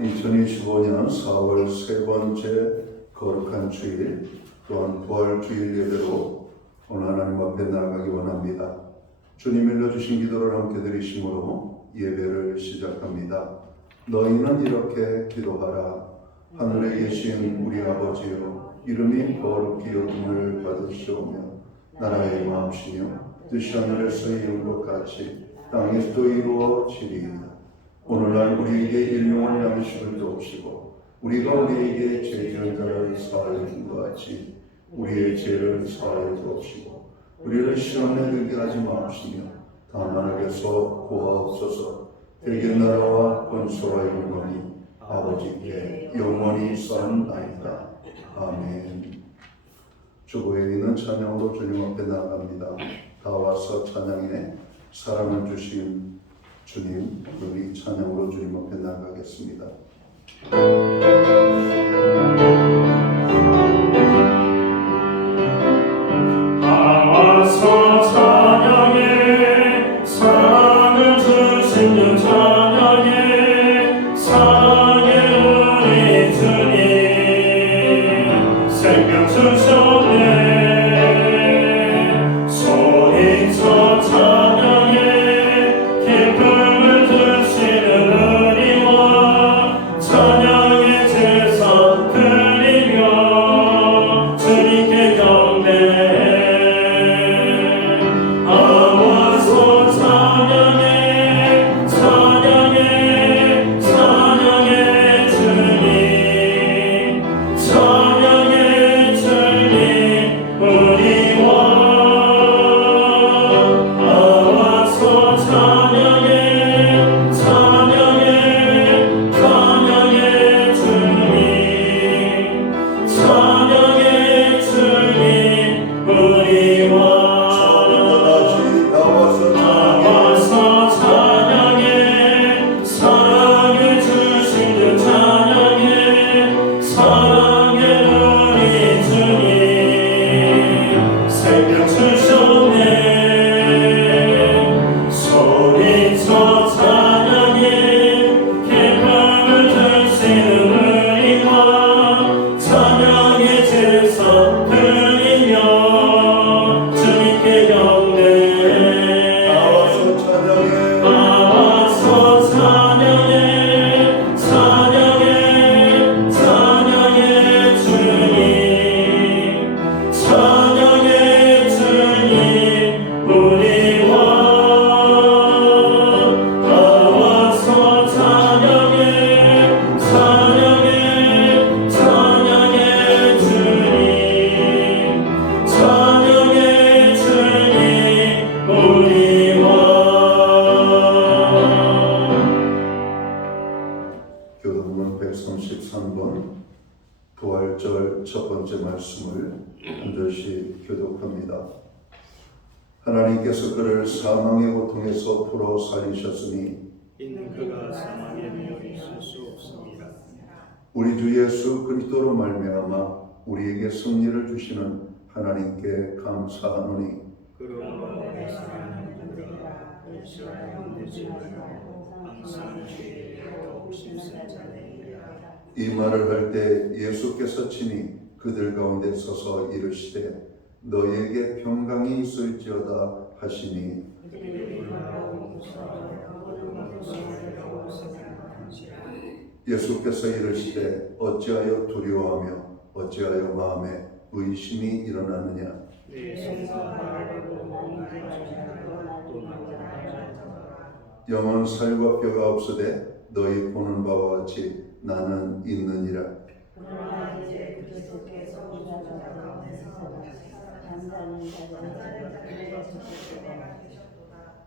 2025년 4월 세 번째 거룩한 주일, 또한 부활주일 예배로 오늘 하나님 앞에 나아가기 원합니다. 주님 일러주신 기도를 함께 드리심으로 예배를 시작합니다. 너희는 이렇게 기도하라. 하늘에 계신 우리 아버지여, 이름이 거룩히 여김을 받으시오며 나라의 마음이시며 뜻이 하늘에서 이룬 것 같이 땅에서도 이루어지리이다. 오늘날 우리에게 일용할 양식을 주옵시고 우리가 우리에게 죄 지은 자를 사하여 준 것 같이 우리의 죄를 사하여 주옵시고 우리를 시험에 들게 하지 마옵시며 다만 악에서 구하옵소서. 대개 나라와 권세와 영광이 아버지께 영원히 쌓나이다. 아멘. 주보에는 찬양으로 주님 앞에 나아갑니다. 다 와서 찬양에 사랑을 주신 주님, 우리 찬양으로 주님 앞에 나아가겠습니다. 다 와서 찬양에 사랑을 주신 주 찬양에 사랑의 우리 주님 생명 주셨네. 소리쳐 찬양에 기쁨을 주시는 은혜와 찬양의 제사 드리며 주님께 경배해. 아와서 찬양해 찬양해 찬양해 주님 찬양해 주님 우리와 아와서 찬양해 찬양해 찬양해 주님 찬양해 주님 우리와 나와서 찬양해 사랑을 주신 주 찬양해 사랑의 우리 주님 생명 주셨네. 소리쳐 찬양해 기쁨을 주시는 은혜와 찬양의 제사 드리며 주님께 경배해. 나와서 찬양해 찬양해 찬양해 주님 찬양해 주님 우리와 나와서 찬양해 찬양해 찬양해 주님 찬양해 주님 우리와. 교도문 133번 부활절 첫 번째 말씀을 한 절씩 교독합니다. 하나님께서 그를 사망의 고통에서 풀어 살리셨으니 이는 그가 사망에 매여 있을 수 없습니다. 우리 주 예수 그리스도로 말미암아 우리에게 승리를 주시는 하나님께 감사하노니 그러므로 내 사랑하는 그가 일시라도 늦지 말고 항상 주의 더욱 심슨 자들이라. 이 말을 할 때 예수께서 친히 그들 가운데 서서 이르시되 너희에게 평강이 있을지어다 하시니 예수께서 이르시되 어찌하여 두려워하며 어찌하여 마음에 의심이 일어나느냐. 영은 살과 뼈가 없으되 너희 보는 바와 같이 나는 있느니라. 그러나 이제 그리스도께서 죽은 자 가운데서 잠자는 자들의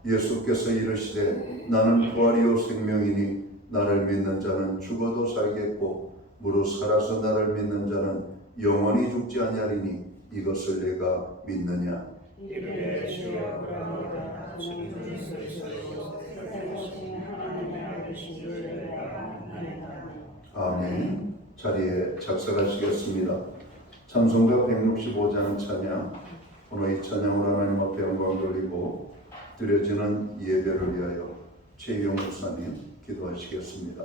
예수께서 이르시되 나는 부활이요 생명이니 나를 믿는 자는 죽어도 살겠고 무릇 살아서 나를 믿는 자는 영원히 죽지 아니하리니 이것을 내가 믿느냐. 이르되 주여 그러하오다. 주는 그리스도시요 살아계신 하나님의 아들이신 줄 내가 아나이다. 아멘. 자리에 작사하시겠습니다. 찬송가 165장 찬양. 오늘 이 찬양으로 하나님 앞에 영광 돌리고 드려지는 예배를 위하여 최영 목사님 기도하시겠습니다.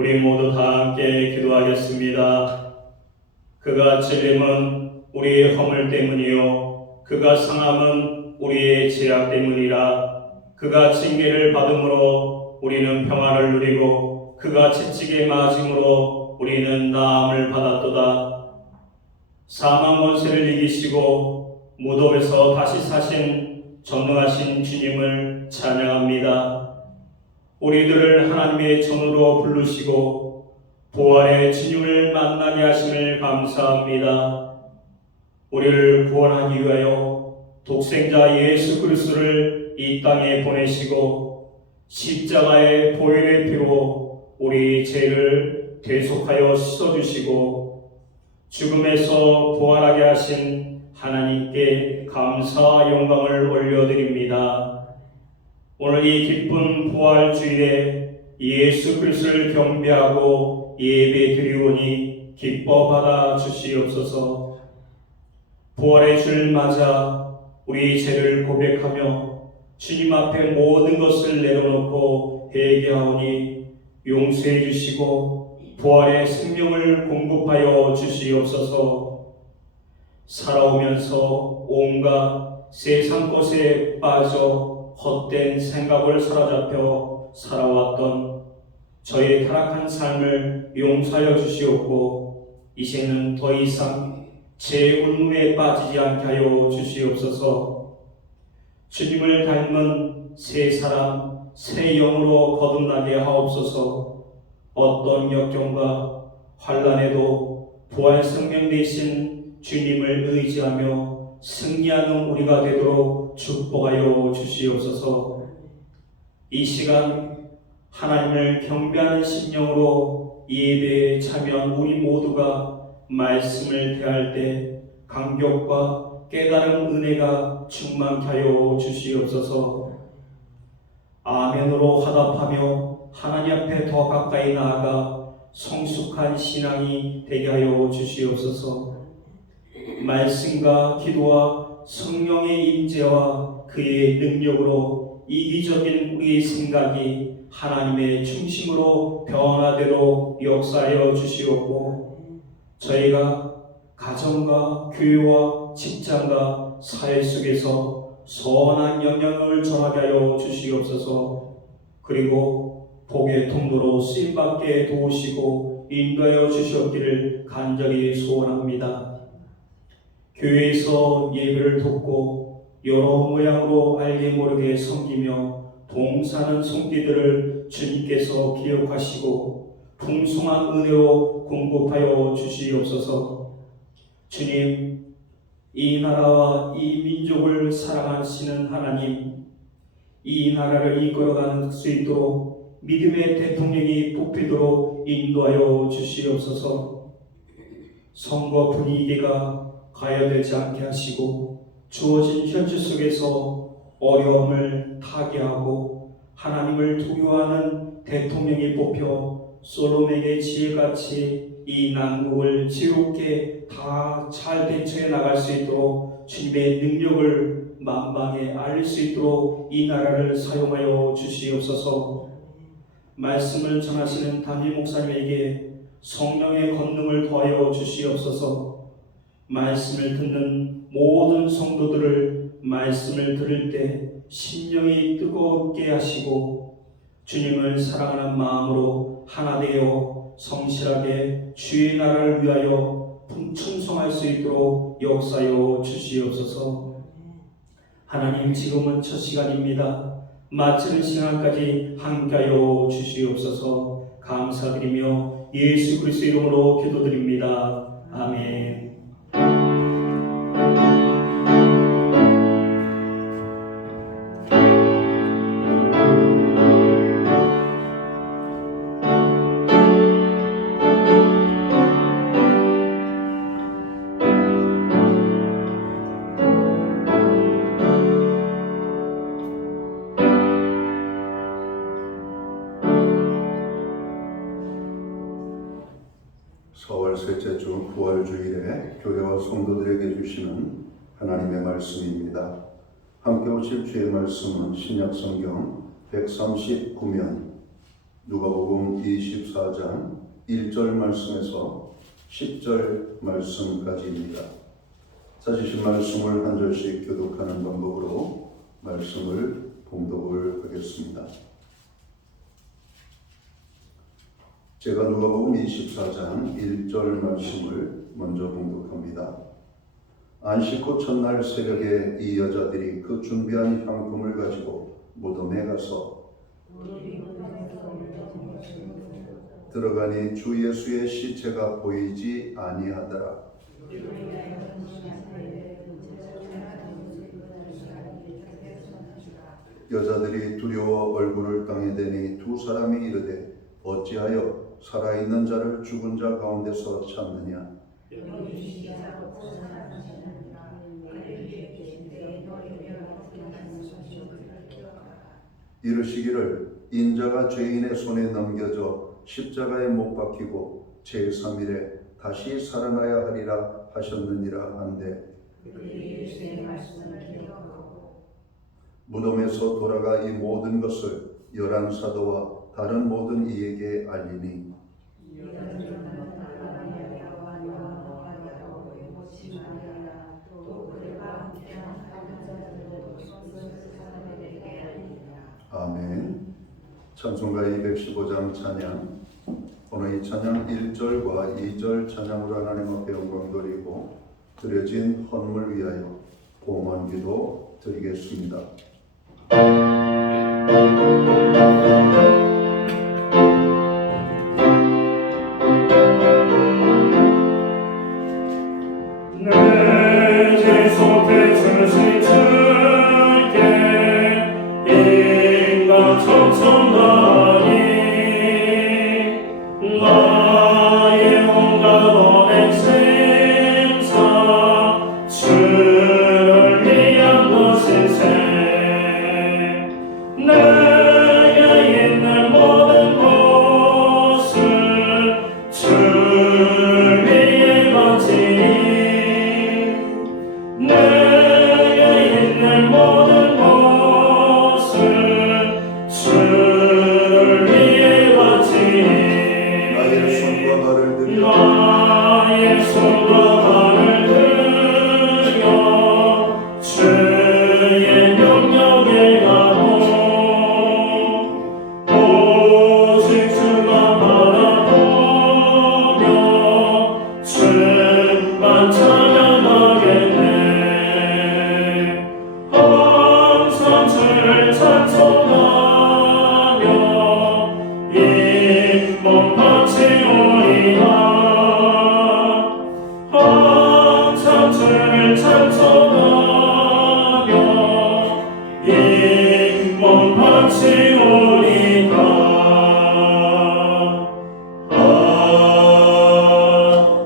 우리 모두 다 함께 기도하겠습니다. 그가 찔림은 우리의 허물 때문이요 그가 상함은 우리의 죄악 때문이라. 그가 징계를 받음으로 우리는 평화를 누리고 그가 채찍에 맞음으로 우리는 나음을 받았도다. 사망 권세를 이기시고 무덤에서 다시 사신 전능하신 주님을 찬양합니다. 우리들을 하나님의 전으로 부르시고 부활의 주님을 만나게 하심을 감사합니다. 우리를 구원하기 위하여 독생자 예수 그리스도를 이 땅에 보내시고 십자가의 보혈의 피로 우리 죄를 대속하여 씻어주시고 죽음에서 부활하게 하신 하나님께 감사와 영광을 올려드립니다. 오늘 이 기쁜 부활주일에 예수 그리스도를 경배하고 예배 드리오니 기뻐 받아 주시옵소서. 부활의 주를 맞아 우리 죄를 고백하며 주님 앞에 모든 것을 내려놓고 회개하오니 용서해 주시고 부활의 생명을 공급하여 주시옵소서. 살아오면서 온갖 세상 것에 빠져 헛된 생각을 사로잡혀 살아왔던 저의 타락한 삶을 용서하여 주시옵고 이제는 더 이상 제 울음에 빠지지 않게 하여 주시옵소서. 주님을 닮은 새 사람, 새 영으로 거듭나게 하옵소서. 어떤 역경과 환난에도 부활 생명 되신 주님을 의지하며 승리하는 우리가 되도록 축복하여 주시옵소서. 이 시간 하나님을 경배하는 심령으로 예배에 참여한 우리 모두가 말씀을 대할 때 감격과 깨달은 은혜가 충만케 하여 주시옵소서. 아멘으로 화답하며 하나님 앞에 더 가까이 나아가 성숙한 신앙이 되게 하여 주시옵소서. 말씀과 기도와 성령의 임재와 그의 능력으로 이기적인 우리의 생각이 하나님의 중심으로 변화되도록 역사하여 주시옵고, 저희가 가정과 교회와 직장과 사회 속에서 선한 영향을 전하게 하여 주시옵소서. 그리고 복의 통로로 쓰임받게 도우시고 인도하여 주시옵기를 간절히 소원합니다. 교회에서 예배를 돕고 여러 모양으로 알게 모르게 섬기며 봉사하는 손길들을 주님께서 기억하시고 풍성한 은혜로 공급하여 주시옵소서. 주님, 이 나라와 이 민족을 사랑하시는 하나님, 이 나라를 이끌어갈 수 있도록 믿음의 대통령이 뽑히도록 인도하여 주시옵소서. 선거 분위기가 가열되지 않게 하시고 주어진 현실 속에서 어려움을 타개하고 하나님을 두려워하는 대통령이 뽑혀 솔로몬에게 지혜같이 이 난국을 지롭게 다 잘 대처해 나갈 수 있도록 주님의 능력을 만방에 알릴 수 있도록 이 나라를 사용하여 주시옵소서. 말씀을 전하시는 담임 목사님에게 성령의 권능을 더하여 주시옵소서. 말씀을 듣는 모든 성도들을 말씀을 들을 때 심령이 뜨겁게 하시고 주님을 사랑하는 마음으로 하나 되어 성실하게 주의 나라를 위하여 충성할 수 있도록 역사하여 주시옵소서. 하나님, 지금은 첫 시간입니다. 마치는 시간까지 함께하여 주시옵소서. 감사드리며 예수 그리스도 이름으로 기도드립니다. 아멘. 사월 셋째 주 부활주일에 교회와 성도들에게 주시는 하나님의 말씀입니다. 함께 오실 주의 말씀은 신약성경 139면 누가복음 24장 1절 말씀에서 10절 말씀까지입니다. 찾으신 말씀을 한 절씩 교독하는 방법으로 말씀을 봉독을 하겠습니다. 제가 누가복음 24장 1절 말씀을 먼저 봉독합니다. 안식 후 첫날 새벽에 이 여자들이 그 준비한 향품을 가지고 무덤에 가서 들어가니 주 예수의 시체가 보이지 아니하더라. 여자들이 두려워 얼굴을 땅에 대니 두 사람이 이르되 어찌하여 살아있는 자를 죽은 자 가운데서 찾느냐. 이르시기를 인자가 죄인의 손에 넘겨져 십자가에 못 박히고 제3일에 다시 살아나야 하리라 하셨느니라 한데, 무덤에서 돌아가 이 모든 것을 11사도와 다른 모든 이에게 알리니 아멘. 찬송가 215장 찬양. 오늘 이 찬양 1절과 2절 찬양으로 하나님 앞에 영광 돌리고 드려진 헌물 위하여 봉헌 기도 드리겠습니다. 내 죄송 축복해 주신 주께 인간 청천하니 나의 온갖 언행 생사 주를 위한 것일세 내게 있는 모든 것을 주를 위해 바치니 내게 있는 모든 것을 주를 위해 바치니 나의 손과 발을 들여 나의 손과 발을 들여 주의 명령에 가고 오직 주만 바라보며 주만 찬양하겠네 항상 주를 찬송하며 이 몸 바치오리라 항상 주를 찬송하며 이 몸 바치오리라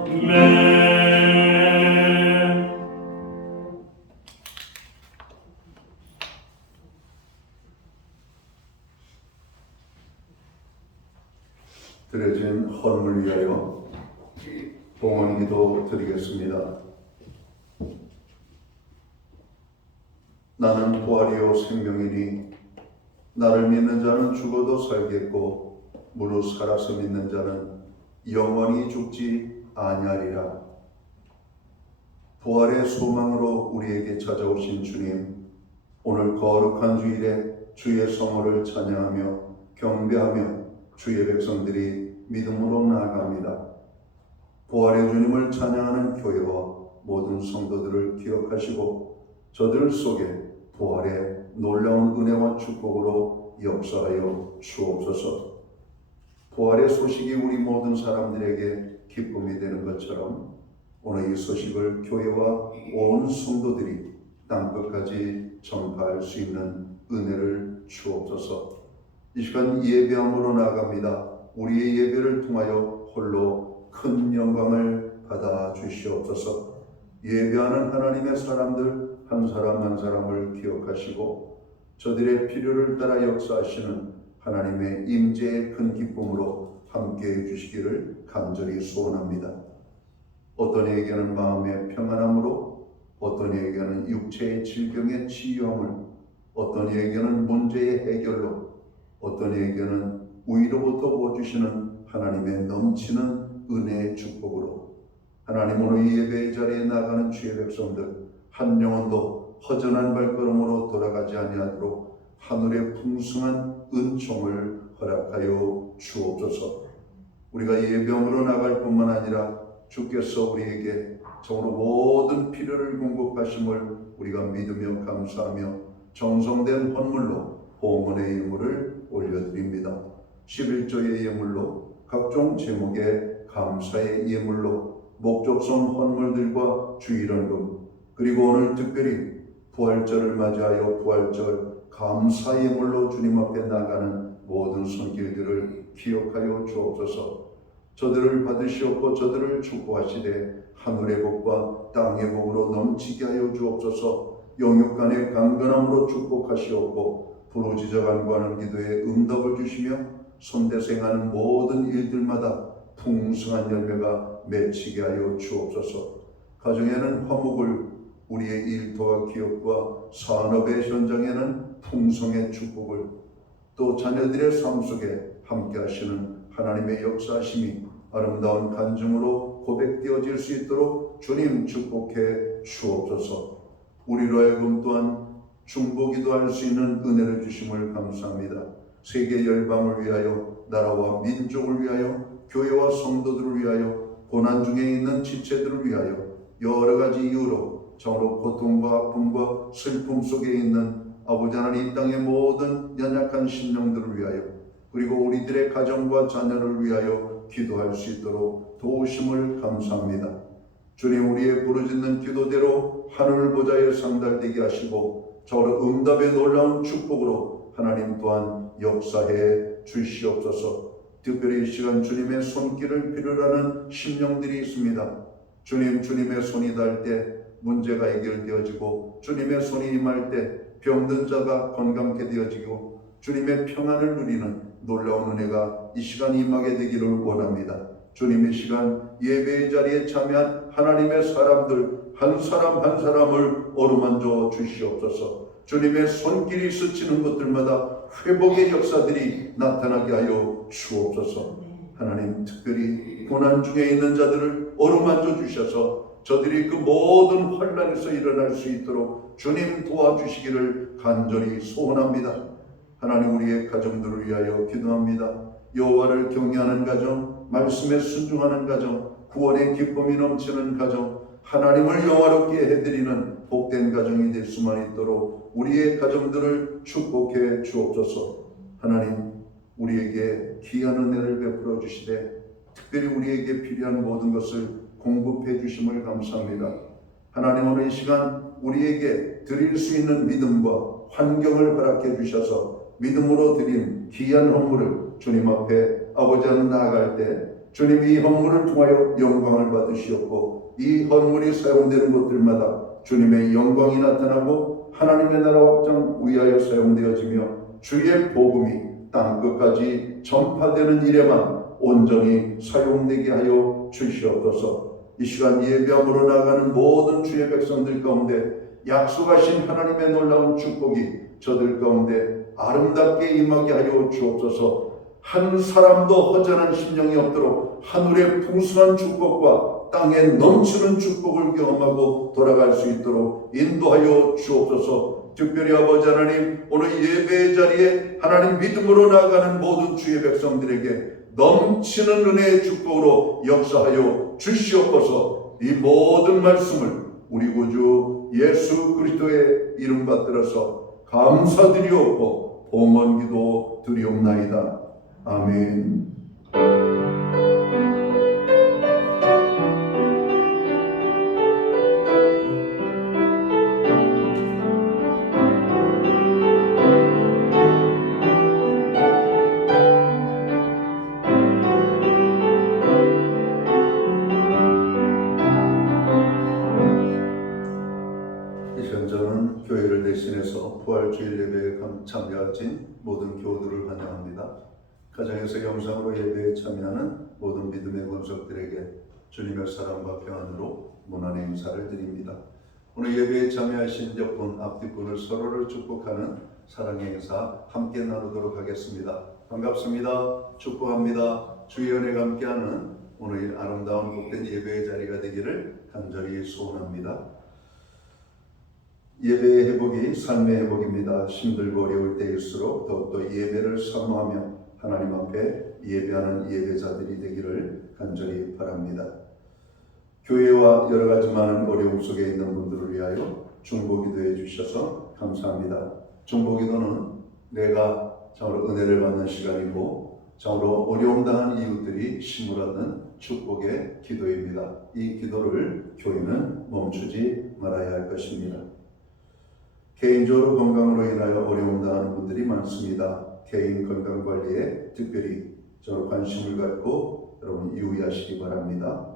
아멘. 드려진 헌물을 위하여 봉헌기도 드리겠습니다. 나는 부활이요 생명이니 나를 믿는 자는 죽어도 살겠고 무릇 살아서 믿는 자는 영원히 죽지 아니하리라. 부활의 소망으로 우리에게 찾아오신 주님, 오늘 거룩한 주일에 주의 성호를 찬양하며 경배하며 주의 백성들이 믿음으로 나아갑니다. 부활의 주님을 찬양하는 교회와 모든 성도들을 기억하시고 저들 속에 부활의 놀라운 은혜와 축복으로 역사하여 주옵소서. 부활의 소식이 우리 모든 사람들에게 기쁨이 되는 것처럼 오늘 이 소식을 교회와 온 성도들이 땅끝까지 전파할 수 있는 은혜를 주옵소서. 이 시간 예배함으로 나아갑니다. 우리의 예배를 통하여 홀로 큰 영광을 받아 주시옵소서. 예배하는 하나님의 사람들 한 사람 한 사람을 기억하시고 저들의 필요를 따라 역사하시는 하나님의 임재의 큰 기쁨으로 함께해 주시기를 간절히 소원합니다. 어떤 이에게는 마음의 평안함으로, 어떤 이에게는 육체의 질병의 치유함을, 어떤 이에게는 문제의 해결로, 어떤 이에게는 위로부터 부어주시는 하나님의 넘치는 은혜의 축복으로 하나님 오늘 이 예배의 자리에 나가는 주의 백성들 한 영혼도 허전한 발걸음으로 돌아가지 아니하도록 하늘의 풍성한 은총을 허락하여 주옵소서. 우리가 예배함으로 나갈 뿐만 아니라 주께서 우리에게 정으로 모든 필요를 공급하심을 우리가 믿으며 감사하며 정성된 헌물로 봉헌의 예물을 올려드립니다. 11조의 예물로, 각종 제목의 감사의 예물로, 목적성 헌물들과 주일원금, 그리고 오늘 특별히 부활절을 맞이하여 부활절 감사 예물로 주님 앞에 나가는 모든 손길들을 기억하여 주옵소서. 저들을 받으시옵고 저들을 축복하시되 하늘의 복과 땅의 복으로 넘치게 하여 주옵소서. 영육간의 강건함으로 축복하시옵고 부르짖어 간구하는 기도에 응답을 주시며 손대생하는 모든 일들마다 풍성한 열매가 맺히게 하여 주옵소서. 가정에는 화목을, 우리의 일터와 기업과 산업의 현장에는 풍성의 축복을, 또 자녀들의 삶 속에 함께 하시는 하나님의 역사하심이 아름다운 간증으로 고백되어질 수 있도록 주님 축복해 주옵소서. 우리로 하여금 또한 중보기도 할 수 있는 은혜를 주심을 감사합니다. 세계 열방을 위하여, 나라와 민족을 위하여, 교회와 성도들을 위하여, 고난 중에 있는 지체들을 위하여, 여러 가지 이유로 정으로 고통과 아픔과 슬픔 속에 있는 아버지 하나님 이 땅의 모든 연약한 심령들을 위하여, 그리고 우리들의 가정과 자녀를 위하여 기도할 수 있도록 도우심을 감사합니다. 주님, 우리의 부르짖는 기도대로 하늘 보좌에 상달되게 하시고 저로 응답의 놀라운 축복으로 하나님 또한 역사해 주시옵소서. 특별히 이 시간 주님의 손길을 필요로 하는 심령들이 있습니다. 주님, 주님의 손이 닿을 때 문제가 해결되어지고, 주님의 손이 임할 때 병든 자가 건강케 되어지고, 주님의 평안을 누리는 놀라운 은혜가 이 시간 임하게 되기를 원합니다. 주님의 시간 예배의 자리에 참여한 하나님의 사람들 한 사람 한 사람을 어루만져 주시옵소서. 주님의 손길이 스치는 곳들마다 회복의 역사들이 나타나게 하여 주옵소서. 하나님, 특별히 고난 중에 있는 자들을 어루만져 주셔서 저들이 그 모든 환난에서 일어날 수 있도록 주님 도와주시기를 간절히 소원합니다. 하나님, 우리의 가정들을 위하여 기도합니다. 여호와를 경외하는 가정, 말씀에 순종하는 가정, 구원의 기쁨이 넘치는 가정, 하나님을 영화롭게 해드리는 복된 가정이 될 수만 있도록 우리의 가정들을 축복해 주옵소서. 하나님, 우리에게 귀한 은혜를 베풀어 주시되 특별히 우리에게 필요한 모든 것을 공급해 주심을 감사합니다. 하나님, 오늘 이 시간 우리에게 드릴 수 있는 믿음과 환경을 허락해 주셔서 믿음으로 드린 귀한 헌물을 주님 앞에 아버지 앞에 나아갈 때 주님이 이 헌물을 통하여 영광을 받으시옵고, 이 헌물이 사용되는 곳들마다 주님의 영광이 나타나고 하나님의 나라 확장 위하여 사용되어지며 주의 복음이 땅끝까지 전파되는 일에만 온전히 사용되게 하여 주시옵소서. 이 시간 예배함으로 나아가는 모든 주의 백성들 가운데 약속하신 하나님의 놀라운 축복이 저들 가운데 아름답게 임하게 하여 주옵소서. 한 사람도 허전한 심령이 없도록 하늘의 풍성한 축복과 땅에 넘치는 축복을 경험하고 돌아갈 수 있도록 인도하여 주옵소서. 특별히 아버지 하나님, 오늘 예배의 자리에 하나님 믿음으로 나아가는 모든 주의 백성들에게 넘치는 은혜의 축복으로 역사하여 주시옵소서. 이 모든 말씀을 우리 구주 예수 그리스도의 이름 받들어서 감사드리옵고 봉헌기도 드리옵나이다. 아멘. 저는 교회를 대신해서 부활주일 예배에 참여하신 모든 교우들을 환영합니다. 가정에서 영상으로 예배에 참여하는 모든 믿음의 권속들에게 주님의 사랑과 평안으로 문안의 인사를 드립니다. 오늘 예배에 참여하신 옆분, 앞뒷분을 서로를 축복하는 사랑의 인사 함께 나누도록 하겠습니다. 반갑습니다. 축복합니다. 주의 은혜가 함께하는 오늘 아름다운 복된 예배의 자리가 되기를 간절히 소원합니다. 예배의 회복이 삶의 회복입니다. 힘들고 어려울 때일수록 더욱더 예배를 사모하며 하나님 앞에 예배하는 예배자들이 되기를 간절히 바랍니다. 교회와 여러 가지 많은 어려움 속에 있는 분들을 위하여 중보기도해 주셔서 감사합니다. 중보기도는 내가 참으로 은혜를 받는 시간이고 참으로 어려움 당한 이웃들이 힘을 얻는 축복의 기도입니다. 이 기도를 교회는 멈추지 말아야 할 것입니다. 개인적으로 건강으로 인하여 어려움 당하는 분들이 많습니다. 개인 건강관리에 특별히 저로 관심을 갖고 여러분 유의하시기 바랍니다.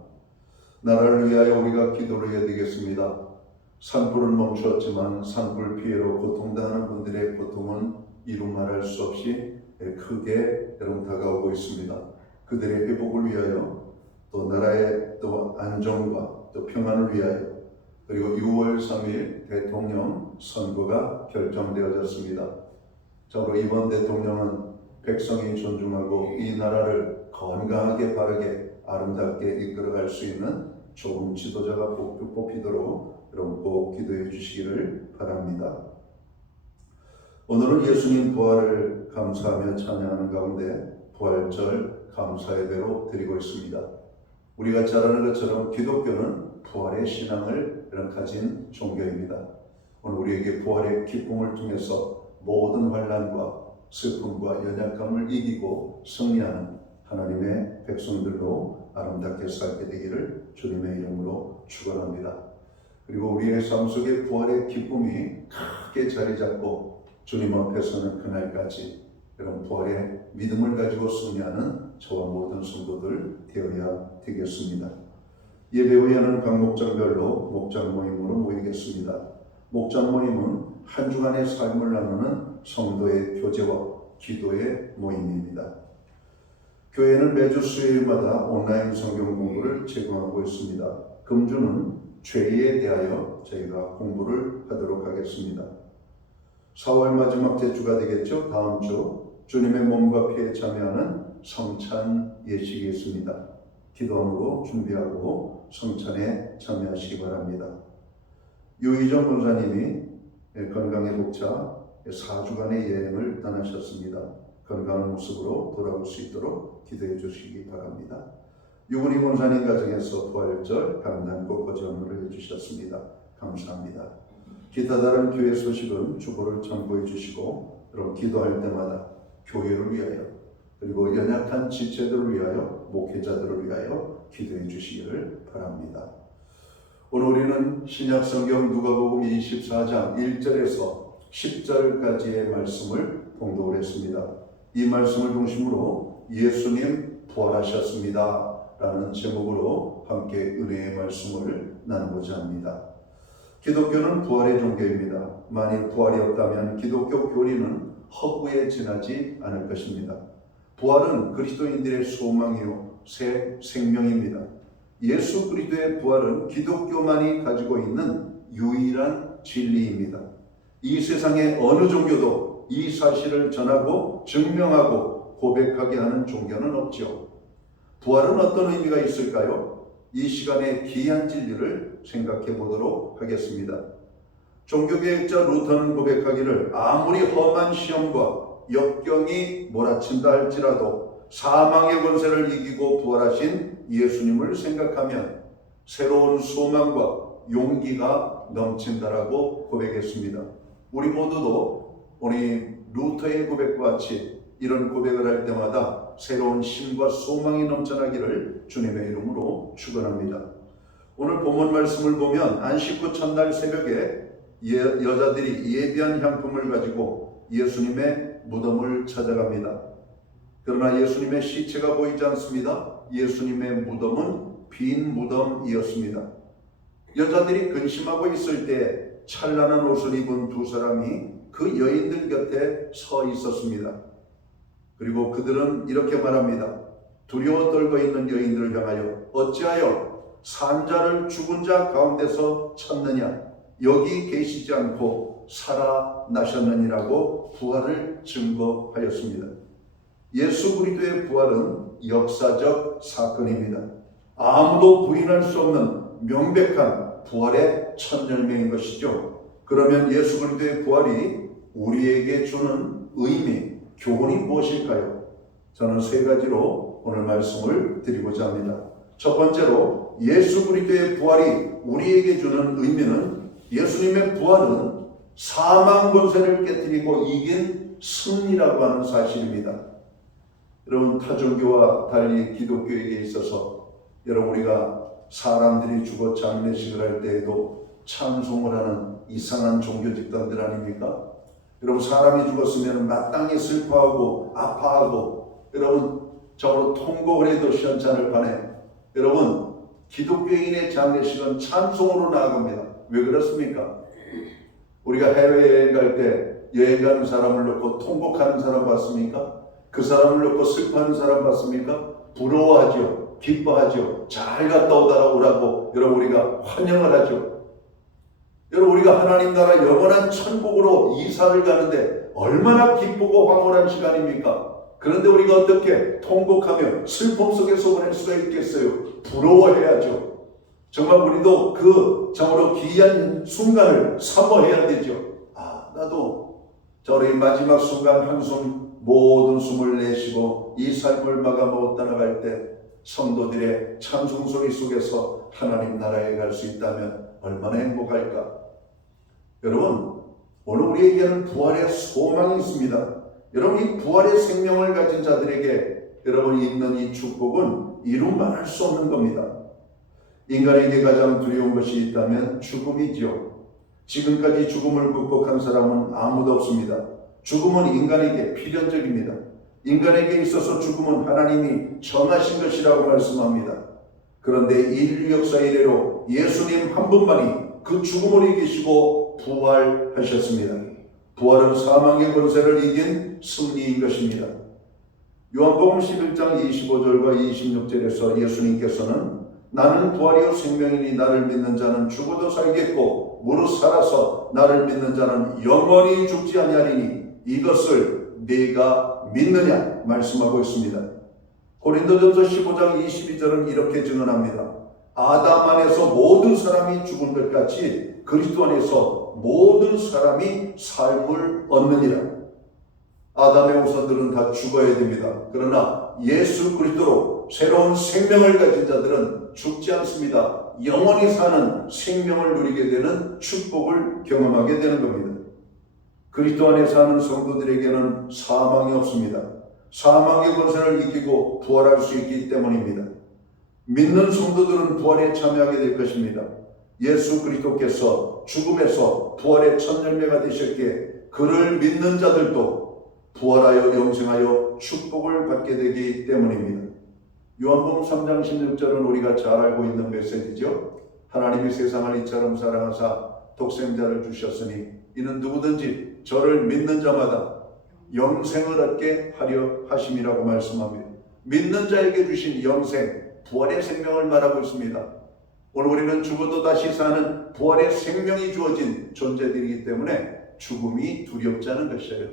나라를 위하여 우리가 기도를 해야 되겠습니다. 산불은 멈추었지만 산불 피해로 고통당하는 분들의 고통은 이루 말할 수 없이 크게 여러분 다가오고 있습니다. 그들의 회복을 위하여 또 나라의 또 안정과 또 평안을 위하여 그리고 6월 3일 대통령 선거가 결정되어졌습니다. 저로 이번 대통령은 백성이 존중하고 이 나라를 건강하게 바르게 아름답게 이끌어갈 수 있는 좋은 지도자가 뽑히도록 여러분 꼭 기도해 주시기를 바랍니다. 오늘은 예수님 부활을 감사하며 찬양하는 가운데 부활절 감사 예배로 드리고 있습니다. 우리가 잘 아는 것처럼 기독교는 부활의 신앙을 가진 종교입니다. 오늘 우리에게 부활의 기쁨을 통해서 모든 환난과 슬픔과 연약함을 이기고 승리하는 하나님의 백성들로 아름답게 살게 되기를 주님의 이름으로 축원합니다. 그리고 우리의 삶 속에 부활의 기쁨이 크게 자리 잡고 주님 앞에 서는 그날까지 이런 부활의 믿음을 가지고 승리하는 저와 모든 성도들 되어야 되겠습니다. 예배 후에는 각 목장별로 목장 모임으로 모이겠습니다. 목장 모임은 한 주간의 삶을 나누는 성도의 교제와 기도의 모임입니다. 교회는 매주 수요일마다 온라인 성경 공부를 제공하고 있습니다. 금주는 죄에 대하여 저희가 공부를 하도록 하겠습니다. 4월 마지막 제주가 되겠죠. 다음 주 주님의 몸과 피에 참여하는 성찬 예식이 있습니다. 기도함으로 준비하고 성찬에 참여하시기 바랍니다. 유희정 권사님이 건강의 복차 4주간의 여행을 떠나셨습니다. 건강한 모습으로 돌아올 수 있도록 기도해 주시기 바랍니다. 유근희 권사님 가정에서 부활절 감단고 거저언을 해주셨습니다. 감사합니다. 기타 다른 교회 소식은 주보를 참고해 주시고 그럼 기도할 때마다 교회를 위하여 그리고 연약한 지체들을 위하여 목회자들을 위하여 기도해 주시기를 바랍니다. 오늘 우리는 신약성경 누가복음 24장 1절에서 10절까지의 말씀을 봉독을 했습니다. 이 말씀을 중심으로 예수님 부활하셨습니다 라는 제목으로 함께 은혜의 말씀을 나누고자 합니다. 기독교는 부활의 종교입니다. 만일 부활이 없다면 기독교 교리는 허구에 지나지 않을 것입니다. 부활은 그리스도인들의 소망이요 새 생명입니다. 예수 그리스도의 부활은 기독교만이 가지고 있는 유일한 진리입니다. 이 세상의 어느 종교도 이 사실을 전하고 증명하고 고백하게 하는 종교는 없죠. 부활은 어떤 의미가 있을까요? 이 시간에 귀한 진리를 생각해 보도록 하겠습니다. 종교개혁자 루터는 고백하기를 아무리 험한 시험과 역경이 몰아친다 할지라도 사망의 권세를 이기고 부활하신 예수님을 생각하면 새로운 소망과 용기가 넘친다라고 고백했습니다. 우리 모두도 우리 루터의 고백과 같이 이런 고백을 할 때마다 새로운 힘과 소망이 넘쳐나기를 주님의 이름으로 축원합니다. 오늘 본문 말씀을 보면 안식 후 첫날 새벽에 여자들이 예비한 향품을 가지고 예수님의 무덤을 찾아갑니다. 그러나 예수님의 시체가 보이지 않습니다. 예수님의 무덤은 빈 무덤이었습니다. 여자들이 근심하고 있을 때 찬란한 옷을 입은 두 사람이 그 여인들 곁에 서 있었습니다. 그리고 그들은 이렇게 말합니다. 두려워 떨고 있는 여인들을 향하여 어찌하여 산자를 죽은 자 가운데서 찾느냐? 여기 계시지 않고 살아나셨느니라고 부활을 증거하였습니다. 예수 그리스도의 부활은 역사적 사건입니다. 아무도 부인할 수 없는 명백한 부활의 첫 열매인 것이죠. 그러면 예수 그리스도의 부활이 우리에게 주는 의미, 교훈이 무엇일까요? 저는 세 가지로 오늘 말씀을 드리고자 합니다. 첫 번째로 예수 그리스도의 부활이 우리에게 주는 의미는 예수님의 부활은 사망 권세를 깨뜨리고 이긴 승리라고 하는 사실입니다. 여러분, 타종교와 달리 기독교에게 있어서 여러분 우리가 사람들이 죽어 장례식을 할 때에도 찬송을 하는 이상한 종교 집단들 아닙니까? 여러분, 사람이 죽었으면 마땅히 슬퍼하고 아파하고 여러분 저로 통곡을 해도 시원찮을 판에 여러분 기독교인의 장례식은 찬송으로 나아갑니다. 왜 그렇습니까? 우리가 해외여행 갈 때 여행 가는 사람을 놓고 통곡하는 사람 봤습니까? 그 사람을 놓고 슬퍼하는 사람 봤습니까? 부러워하죠. 기뻐하죠. 잘 갔다 오라고 여러분 우리가 환영을 하죠. 여러분 우리가 하나님 나라 영원한 천국으로 이사를 가는데 얼마나 기쁘고 황홀한 시간입니까? 그런데 우리가 어떻게 통곡하며 슬픔 속에서 보낼 수가 있겠어요? 부러워해야죠. 정말 우리도 그 정말로 귀한 순간을 사모해야 되죠. 나도 저의 마지막 순간 한숨 모든 숨을 내쉬고 이 삶을 마감하고 떠나갈 때 성도들의 찬송 소리 속에서 하나님 나라에 갈 수 있다면 얼마나 행복할까? 여러분, 오늘 우리에게는 부활의 소망이 있습니다. 여러분, 이 부활의 생명을 가진 자들에게 여러분이 있는 이 축복은 이루 말할 수 없는 겁니다. 인간에게 가장 두려운 것이 있다면 죽음이지요. 지금까지 죽음을 극복한 사람은 아무도 없습니다. 죽음은 인간에게 필연적입니다. 인간에게 있어서 죽음은 하나님이 정하신 것이라고 말씀합니다. 그런데 인류 역사 이래로 예수님 한 분만이 그 죽음을 이기시고 부활하셨습니다. 부활은 사망의 권세를 이긴 승리인 것입니다. 요한복음 11장 25절과 26절에서 예수님께서는 나는 부활이요 생명이니 나를 믿는 자는 죽어도 살겠고 무릇 살아서 나를 믿는 자는 영원히 죽지 아니하리니 이것을 네가 믿느냐 말씀하고 있습니다. 고린도전서 15장 22절은 이렇게 증언합니다. 아담 안에서 모든 사람이 죽은 것 같이 그리스도 안에서 모든 사람이 삶을 얻느니라. 아담의 후손들은 다 죽어야 됩니다. 그러나 예수 그리스도로 새로운 생명을 가진 자들은 죽지 않습니다. 영원히 사는 생명을 누리게 되는 축복을 경험하게 되는 겁니다. 그리스도 안에 사는 성도들에게는 사망이 없습니다. 사망의 권세를 이기고 부활할 수 있기 때문입니다. 믿는 성도들은 부활에 참여하게 될 것입니다. 예수 그리스도께서 죽음에서 부활의 첫 열매가 되셨기에 그를 믿는 자들도 부활하여 영생하여 축복을 받게 되기 때문입니다. 요한복음 3장 16절은 우리가 잘 알고 있는 메시지죠. 하나님이 세상을 이처럼 사랑하사 독생자를 주셨으니 이는 누구든지 저를 믿는 자마다 영생을 얻게 하려 하심이라고 말씀합니다. 믿는 자에게 주신 영생, 부활의 생명을 말하고 있습니다. 오늘 우리는 죽어도 다시 사는 부활의 생명이 주어진 존재들이기 때문에 죽음이 두렵지 않은 것이에요.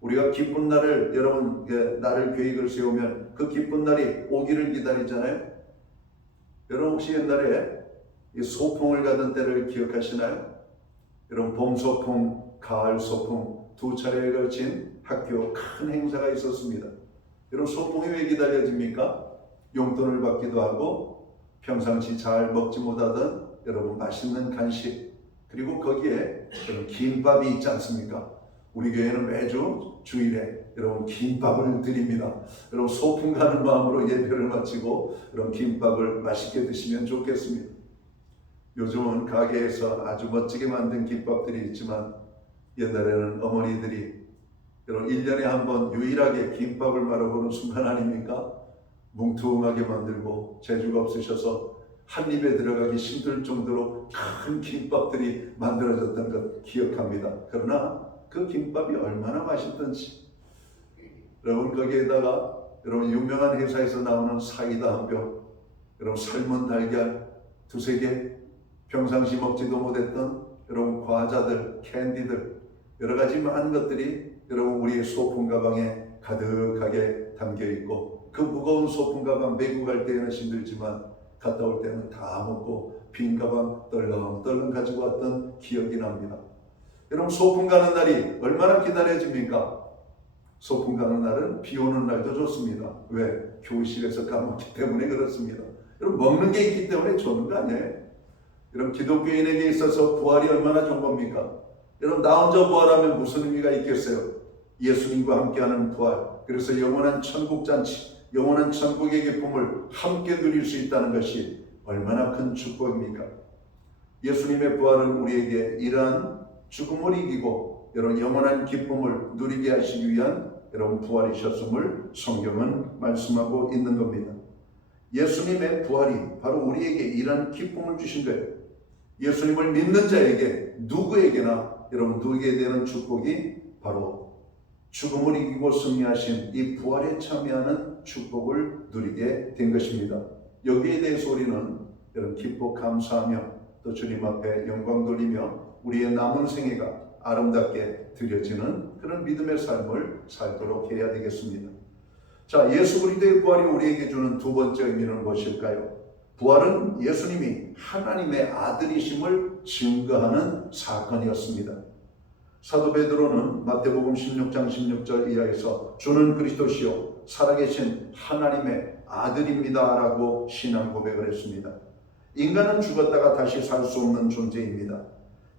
우리가 기쁜 날을 여러분 날을 계획을 세우면 그 기쁜 날이 오기를 기다리잖아요. 여러분 혹시 옛날에 이 소풍을 가던 때를 기억하시나요? 여러분 봄 소풍, 가을 소풍 두 차례에 걸친 학교 큰 행사가 있었습니다. 여러분 소풍이 왜 기다려집니까? 용돈을 받기도 하고 평상시 잘 먹지 못하던 여러분 맛있는 간식 그리고 거기에 여러분 김밥이 있지 않습니까? 우리 교회는 매주 주일에 여러분 김밥을 드립니다. 여러분 소풍 가는 마음으로 예배를 마치고 여러분 김밥을 맛있게 드시면 좋겠습니다. 요즘은 가게에서 아주 멋지게 만든 김밥들이 있지만 옛날에는 어머니들이 여러분 1년에 한 번 유일하게 김밥을 말아보는 순간 아닙니까? 뭉퉁하게 만들고 재주가 없으셔서 한 입에 들어가기 힘들 정도로 큰 김밥들이 만들어졌던 것 기억합니다. 그러나 그 김밥이 얼마나 맛있던지 여러분 거기에다가 여러분 유명한 회사에서 나오는 사이다 한 병, 여러분 삶은 달걀 두세 개, 평상시 먹지도 못했던 여러분 과자들, 캔디들 여러 가지 많은 것들이 여러분 우리의 소품 가방에 가득하게 담겨 있고 그 무거운 소품 가방 메고 갈 때는 힘들지만 갔다 올 때는 다 먹고 빈 가방 떨렁떨렁 가지고 왔던 기억이 납니다. 여러분 소풍 가는 날이 얼마나 기다려집니까? 소풍 가는 날은 비 오는 날도 좋습니다. 왜? 교실에서 까먹기 때문에 그렇습니다. 여러분 먹는 게 있기 때문에 좋은 거 아니에요? 여러분 기독교인에게 있어서 부활이 얼마나 좋은 겁니까? 여러분 나 혼자 부활하면 무슨 의미가 있겠어요? 예수님과 함께하는 부활, 그래서 영원한 천국잔치, 영원한 천국의 기쁨을 함께 누릴 수 있다는 것이 얼마나 큰 축복입니까? 예수님의 부활은 우리에게 이러한 죽음을 이기고 여러분 영원한 기쁨을 누리게 하시기 위한 여러분 부활이셨음을 성경은 말씀하고 있는 겁니다. 예수님의 부활이 바로 우리에게 이러한 기쁨을 주신 거예요. 예수님을 믿는 자에게 누구에게나 여러분 누리게 되는 축복이 바로 죽음을 이기고 승리하신 이 부활에 참여하는 축복을 누리게 된 것입니다. 여기에 대해서 우리는 여러분 기뻐 감사하며 또 주님 앞에 영광 돌리며 우리의 남은 생애가 아름답게 드려지는 그런 믿음의 삶을 살도록 해야 되겠습니다. 자, 예수 그리스도의 부활이 우리에게 주는 두 번째 의미는 무엇일까요? 부활은 예수님이 하나님의 아들이심을 증거하는 사건이었습니다. 사도 베드로는 마태복음 16장 16절 이하에서 주는 그리스도시요 살아계신 하나님의 아들입니다 라고 신앙 고백을 했습니다. 인간은 죽었다가 다시 살 수 없는 존재입니다.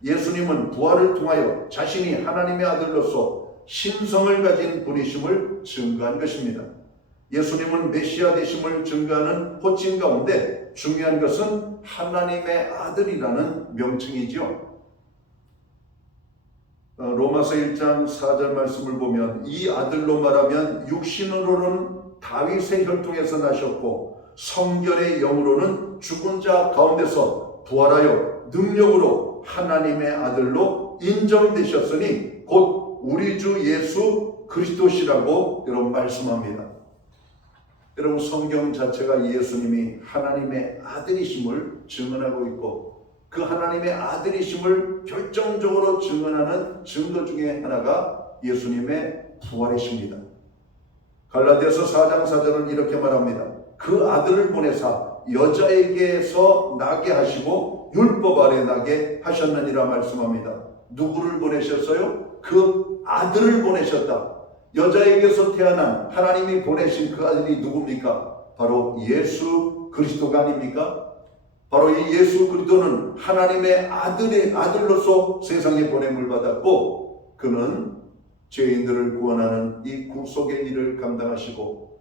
예수님은 부활을 통하여 자신이 하나님의 아들로서 신성을 가진 분이심을 증거한 것입니다. 예수님은 메시아 되심을 증거하는 호칭 가운데 중요한 것은 하나님의 아들이라는 명칭이죠. 로마서 1장 4절 말씀을 보면 이 아들로 말하면 육신으로는 다윗의 혈통에서 나셨고 성결의 영으로는 죽은 자 가운데서 부활하여 능력으로 하나님의 아들로 인정되셨으니 곧 우리 주 예수 그리스도시라고 여러분 말씀합니다. 여러분 성경 자체가 예수님이 하나님의 아들이심을 증언하고 있고 그 하나님의 아들이심을 결정적으로 증언하는 증거 중에 하나가 예수님의 부활이십니다. 갈라디아서 4장 4절은 이렇게 말합니다. 그 아들을 보내사 여자에게서 나게 하시고 율법 아래 나게 하셨느니라 말씀합니다. 누구를 보내셨어요? 그 아들을 보내셨다. 여자에게서 태어난 하나님이 보내신 그 아들이 누굽니까? 바로 예수 그리스도가 아닙니까? 바로 이 예수 그리스도는 하나님의 아들로서 세상에 보냄을 받았고 그는 죄인들을 구원하는 이 구속의 일을 감당하시고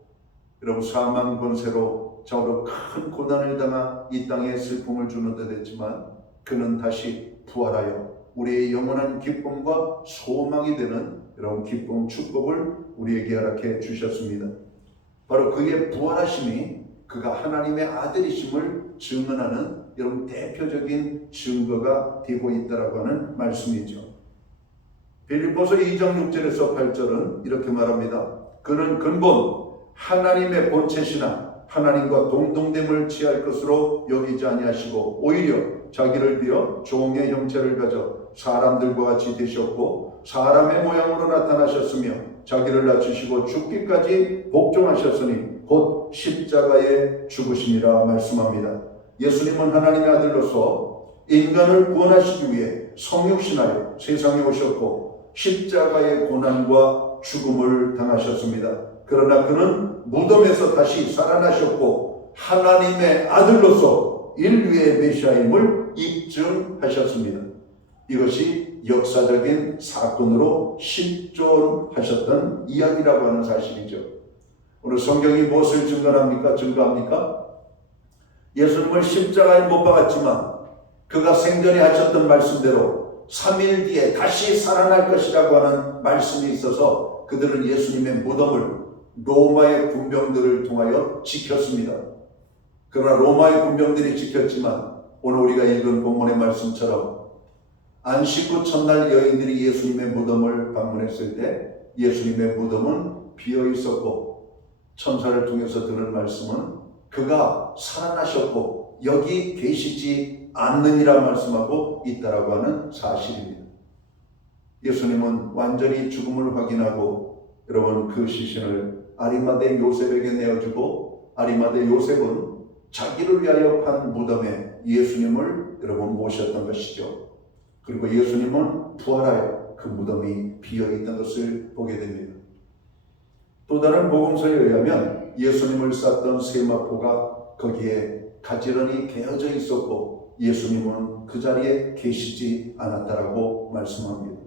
여러분 사망 권세로 좌우로 큰 고난을 당하 이 땅에 슬픔을 주는 듯 했지만 그는 다시 부활하여 우리의 영원한 기쁨과 소망이 되는 이런 기쁨 축복을 우리에게 허락해 주셨습니다. 바로 그의 부활하심이 그가 하나님의 아들이심을 증언하는 여러분 대표적인 증거가 되고 있다라고 하는 말씀이죠. 빌립보서 2장 6절에서 8절은 이렇게 말합니다. 그는 근본 하나님의 본체시나 하나님과 동등됨을 취할 것으로 여기지 아니하시고 오히려 자기를 비어 종의 형체를 가져 사람들과 같이 되셨고 사람의 모양으로 나타나셨으며 자기를 낮추시고 죽기까지 복종하셨으니 곧 십자가에 죽으심이라 말씀합니다. 예수님은 하나님의 아들로서 인간을 구원하시기 위해 성육신하여 세상에 오셨고 십자가의 고난과 죽음을 당하셨습니다. 그러나 그는 무덤에서 다시 살아나셨고 하나님의 아들로서 인류의 메시아임을 입증하셨습니다. 이것이 역사적인 사건으로 실존하셨던 이야기라고 하는 사실이죠. 오늘 성경이 무엇을 증거합니까? 예수님을 십자가에 못 박았지만 그가 생전에 하셨던 말씀대로 3일 뒤에 다시 살아날 것이라고 하는 말씀이 있어서 그들은 예수님의 무덤을 로마의 군병들을 통하여 지켰습니다. 그러나 로마의 군병들이 지켰지만 오늘 우리가 읽은 본문의 말씀처럼 안식 후 첫날 여인들이 예수님의 무덤을 방문했을 때 예수님의 무덤은 비어 있었고 천사를 통해서 들은 말씀은 그가 살아나셨고 여기 계시지 않느니라 말씀하고 있다라고 하는 사실입니다. 예수님은 완전히 죽음을 확인하고 여러분 그 시신을 아리마대 요셉에게 내어주고 아리마대 요셉은 자기를 위하여 판 무덤에 예수님을 여러분 모셨던 것이죠. 그리고 예수님은 부활하여 그 무덤이 비어있던 것을 보게 됩니다. 또 다른 복음서에 의하면 예수님을 쌌던 세마포가 거기에 가지런히 개어져 있었고 예수님은 그 자리에 계시지 않았다라고 말씀합니다.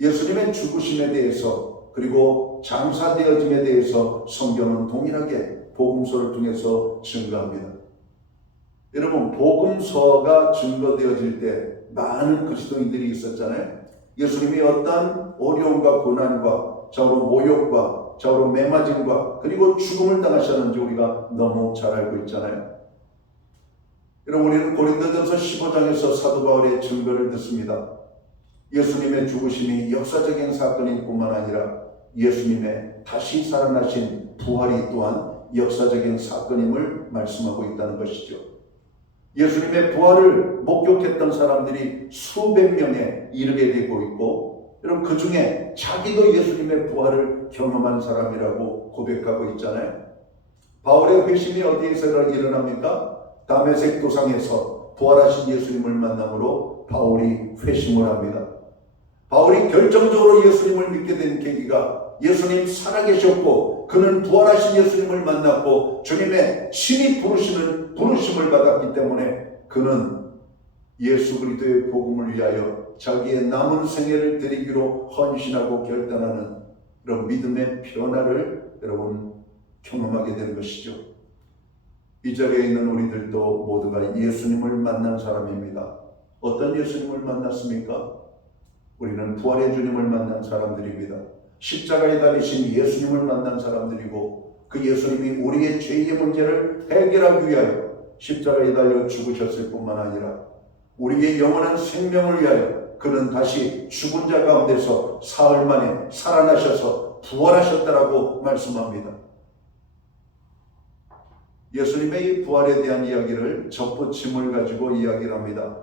예수님의 죽으심에 대해서 그리고 장사되어짐에 대해서 성경은 동일하게 복음서를 통해서 증거합니다. 여러분 복음서가 증거되어질 때 많은 그리스도인들이 있었잖아요. 예수님이 어떤 어려움과 고난과 좌우로 모욕과 좌우로 매맞음과 그리고 죽음을 당하셨는지 우리가 너무 잘 알고 있잖아요. 여러분 우리는 고린도전서 15장에서 사도 바울의 증거를 듣습니다. 예수님의 죽으심이 역사적인 사건일 뿐만 아니라 예수님의 다시 살아나신 부활이 또한 역사적인 사건임을 말씀하고 있다는 것이죠. 예수님의 부활을 목격했던 사람들이 수백 명에 이르게 되고 있고 여러분 그 중에 자기도 예수님의 부활을 경험한 사람이라고 고백하고 있잖아요. 바울의 회심이 어디에서 일어납니까? 다메섹 도상에서 부활하신 예수님을 만남으로 바울이 회심을 합니다. 바울이 결정적으로 예수님을 믿게 된 계기가 예수님 살아계셨고 그는 부활하신 예수님을 만났고 주님의 친히 부르심을 받았기 때문에 그는 예수 그리스도의 복음을 위하여 자기의 남은 생애를 드리기로 헌신하고 결단하는 그런 믿음의 변화를 여러분 경험하게 되는 것이죠. 이 자리에 있는 우리들도 모두가 예수님을 만난 사람입니다. 어떤 예수님을 만났습니까? 우리는 부활의 주님을 만난 사람들입니다. 십자가에 달리신 예수님을 만난 사람들이고, 그 예수님이 우리의 죄의 문제를 해결하기 위하여 십자가에 달려 죽으셨을 뿐만 아니라 우리의 영원한 생명을 위하여 그는 다시 죽은 자 가운데서 사흘 만에 살아나셔서 부활하셨다라고 말씀합니다. 예수님의 이 부활에 대한 이야기를 접붙임을 가지고 이야기를 합니다.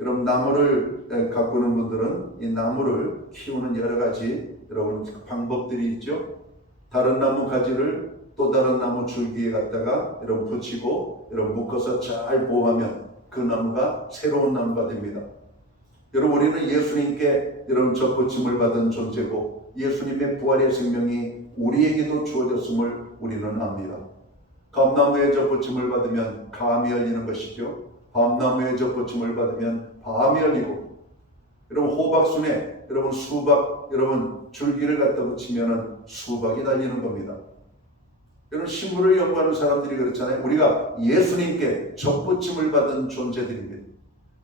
여러분, 나무를 가꾸는 분들은 이 나무를 키우는 여러 가지 여러분 방법들이 있죠. 다른 나무 가지를 또 다른 나무 줄기에 갖다가 여러분 붙이고 여러분 묶어서 잘 보호하면 그 나무가 새로운 나무가 됩니다. 여러분, 우리는 예수님께 여러분 접붙임을 받은 존재고 예수님의 부활의 생명이 우리에게도 주어졌음을 우리는 압니다. 감나무에 접붙임을 받으면 감이 열리는 것이죠. 밤나무에 접붙임을 받으면 밤이 열리고, 여러분 호박순에 여러분 수박 여러분 줄기를 갖다 붙이면은 수박이 달리는 겁니다. 여러분, 식물을 연구하는 사람들이 그렇잖아요. 우리가 예수님께 접붙임을 받은 존재들입니다.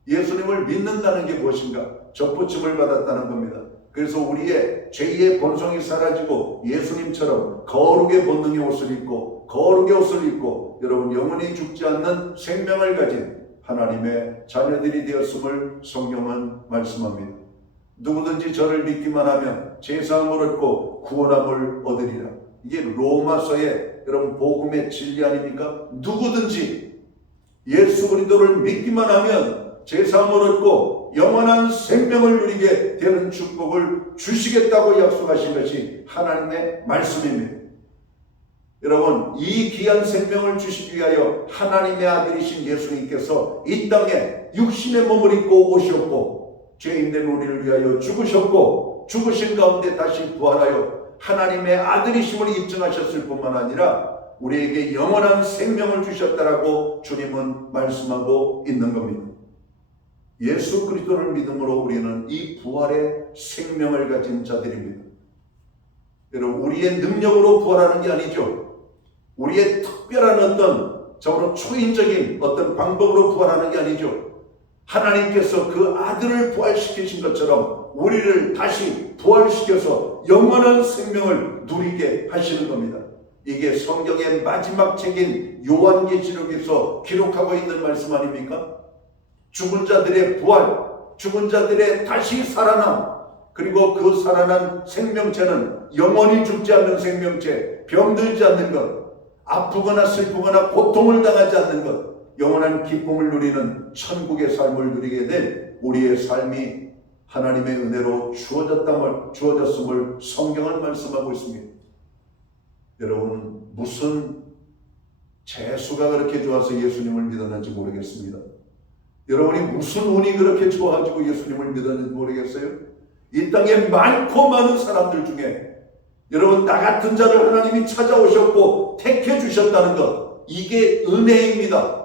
예수님을 믿는다는 게 무엇인가? 접붙임을 받았다는 겁니다. 그래서 우리의 죄의 본성이 사라지고 예수님처럼 거룩의 본능의 옷을 입고 거룩의 옷을 입고 여러분 영원히 죽지 않는 생명을 가진 하나님의 자녀들이 되었음을 성경은 말씀합니다. 누구든지 저를 믿기만 하면 죄사함을 얻고 구원함을 얻으리라. 이게 로마서의 여러분 복음의 진리 아닙니까? 누구든지 예수 그리스도를 믿기만 하면 죄사함을 얻고 영원한 생명을 누리게 되는 축복을 주시겠다고 약속하신 것이 하나님의 말씀입니다. 여러분, 이 귀한 생명을 주시기 위하여 하나님의 아들이신 예수님께서 이 땅에 육신의 몸을 입고 오셨고 죄인된 우리를 위하여 죽으셨고 죽으신 가운데 다시 부활하여 하나님의 아들이심을 입증하셨을 뿐만 아니라 우리에게 영원한 생명을 주셨다라고 주님은 말씀하고 있는 겁니다. 예수 그리스도를 믿음으로 우리는 이 부활의 생명을 가진 자들입니다. 여러분, 우리의 능력으로 부활하는 게 아니죠. 우리의 특별한 어떤 적으로 초인적인 어떤 방법으로 부활하는 게 아니죠. 하나님께서 그 아들을 부활시키신 것처럼 우리를 다시 부활시켜서 영원한 생명을 누리게 하시는 겁니다. 이게 성경의 마지막 책인 요한계시록에서 기록하고 있는 말씀 아닙니까? 죽은 자들의 부활, 죽은 자들의 다시 살아남, 그리고 그 살아난 생명체는 영원히 죽지 않는 생명체, 병들지 않는 것, 아프거나 슬프거나 고통을 당하지 않는 것, 영원한 기쁨을 누리는 천국의 삶을 누리게 된 우리의 삶이 하나님의 은혜로 주어졌음을 성경은 말씀하고 있습니다. 여러분, 무슨 재수가 그렇게 좋아서 예수님을 믿었는지 모르겠습니다. 여러분이 무슨 운이 그렇게 좋아가지고 예수님을 믿었는지 모르겠어요? 이 땅에 많고 많은 사람들 중에 여러분 나 같은 자를 하나님이 찾아오셨고 택해 주셨다는 것, 이게 은혜입니다.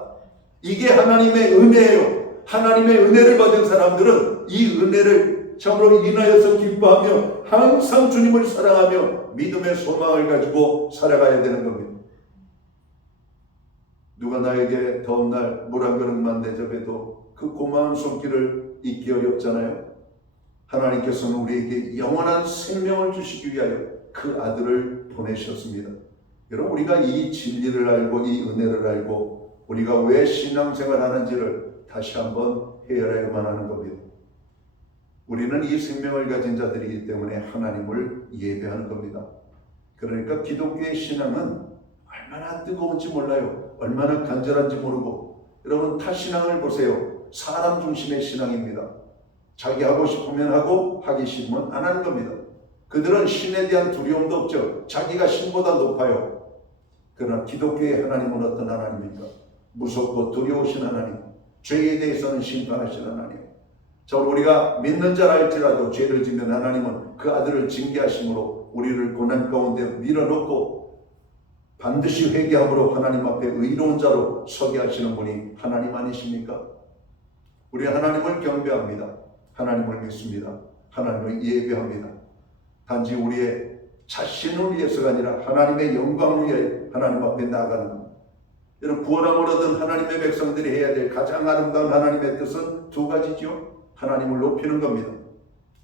이게 하나님의 은혜예요. 하나님의 은혜를 받은 사람들은 이 은혜를 참으로 인하여서 기뻐하며 항상 주님을 사랑하며 믿음의 소망을 가지고 살아가야 되는 겁니다. 누가 나에게 더운 날 물 한 그릇만 대접해도 그 고마운 손길을 잊기 어렵잖아요. 하나님께서는 우리에게 영원한 생명을 주시기 위하여 그 아들을 보내셨습니다. 여러분, 우리가 이 진리를 알고 이 은혜를 알고 우리가 왜 신앙생활 하는지를 다시 한번 헤아려야만 하는 겁니다. 우리는 이 생명을 가진 자들이기 때문에 하나님을 예배하는 겁니다. 그러니까 기독교의 신앙은 얼마나 뜨거운지 몰라요. 얼마나 간절한지 모르고. 여러분, 타신앙을 보세요. 사람 중심의 신앙입니다. 자기 하고 싶으면 하고 하기 싫으면 안 하는 겁니다. 그들은 신에 대한 두려움도 없죠. 자기가 신보다 높아요. 그러나 기독교의 하나님은 어떤 하나님입니까? 무섭고 두려우신 하나님, 죄에 대해서는 심판하시는 하나님. 우리가 믿는 자라 할지라도 죄를 지면 하나님은 그 아들을 징계하심으로 우리를 고난 가운데 밀어넣고 반드시 회개함으로 하나님 앞에 의로운 자로 서게 하시는 분이 하나님 아니십니까? 우리 하나님을 경배합니다. 하나님을 믿습니다. 하나님을 예배합니다. 단지 우리의 자신을 위해서가 아니라 하나님의 영광을 위하여 하나님 앞에 나아가는 겁니다. 여러분, 구원함을 얻은 하나님의 백성들이 해야 될 가장 아름다운 하나님의 뜻은 두 가지죠. 하나님을 높이는 겁니다.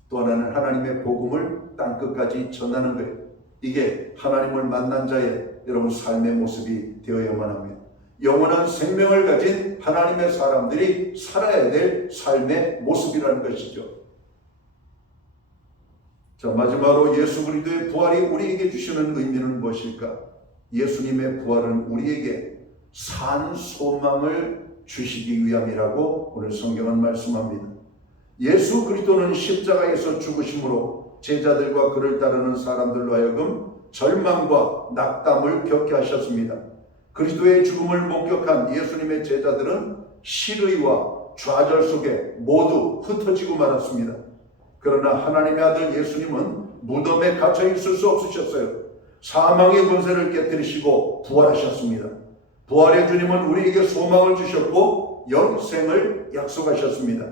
또 하나는 하나님의 복음을 땅끝까지 전하는 거예요. 이게 하나님을 만난 자의 여러분 삶의 모습이 되어야만 합니다. 영원한 생명을 가진 하나님의 사람들이 살아야 될 삶의 모습이라는 것이죠. 자, 마지막으로 예수 그리스도의 부활이 우리에게 주시는 의미는 무엇일까? 예수님의 부활은 우리에게 산 소망을 주시기 위함이라고 오늘 성경은 말씀합니다. 예수 그리스도는 십자가에서 죽으심으로 제자들과 그를 따르는 사람들로 하여금 절망과 낙담을 겪게 하셨습니다. 그리스도의 죽음을 목격한 예수님의 제자들은 실의와 좌절 속에 모두 흩어지고 말았습니다. 그러나 하나님의 아들 예수님은 무덤에 갇혀 있을 수 없으셨어요. 사망의 권세를 깨뜨리시고 부활하셨습니다. 부활의 주님은 우리에게 소망을 주셨고 영생을 약속하셨습니다.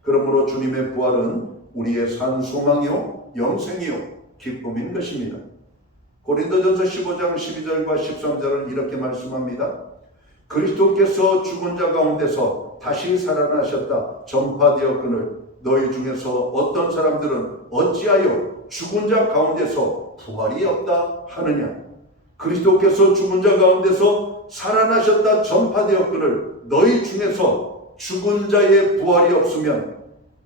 그러므로 주님의 부활은 우리의 산 소망이요 영생이요 기쁨인 것입니다. 고린도전서 15장 12절과 13절은 이렇게 말씀합니다. 그리스도께서 죽은 자 가운데서 다시 살아나셨다 전파되었거늘 너희 중에서 어떤 사람들은 어찌하여 죽은 자 가운데서 부활이 없다 하느냐. 그리스도께서 죽은 자 가운데서 살아나셨다 전파되었거늘 너희 중에서 죽은 자의 부활이 없으면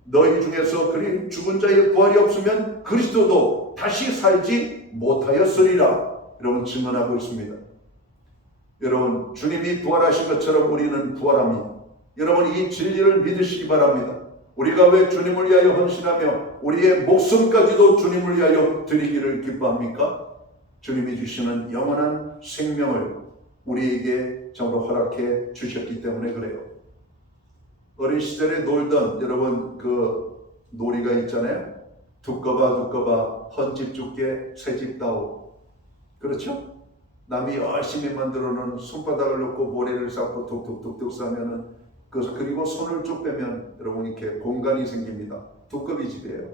너희 중에서 죽은 자의 부활이 없으면 그리스도도 다시 살지 못하였으리라. 여러분 증언하고 있습니다. 여러분 주님이 부활하신 것처럼 우리는 부활합니다. 여러분 이 진리를 믿으시기 바랍니다. 우리가 왜 주님을 위하여 헌신하며 우리의 목숨까지도 주님을 위하여 드리기를 기뻐합니까? 주님이 주시는 영원한 생명을 우리에게 정말 허락해 주셨기 때문에 그래요. 어린 시절에 놀던 여러분 그 놀이가 있잖아요. 두꺼봐 헌집 죽게 새집 다오. 그렇죠? 남이 열심히 만들어 놓은 손바닥을 넣고 모래를 쌓고 툭툭툭툭 싸면은 그리고 손을 쭉 빼면 여러분 이렇게 공간이 생깁니다. 두꺼비 집이에요.